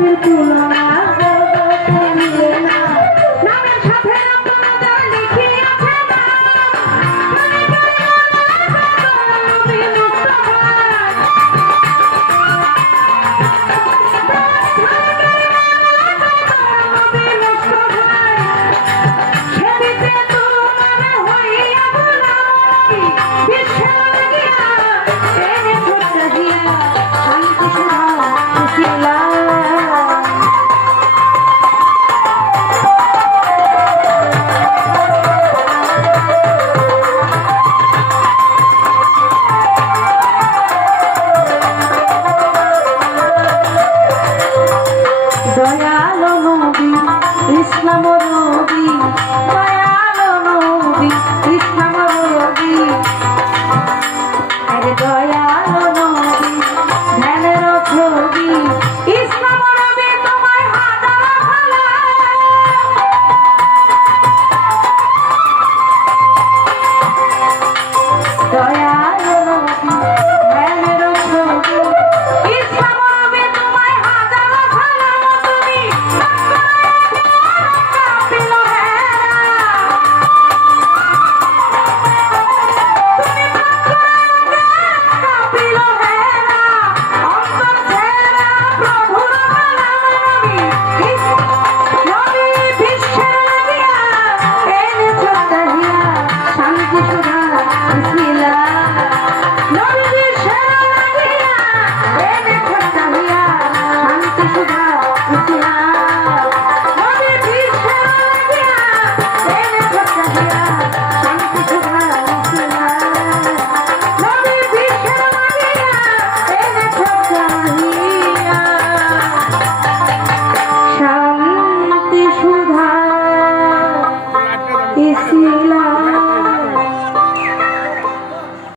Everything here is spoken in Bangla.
Kirkula. ছবি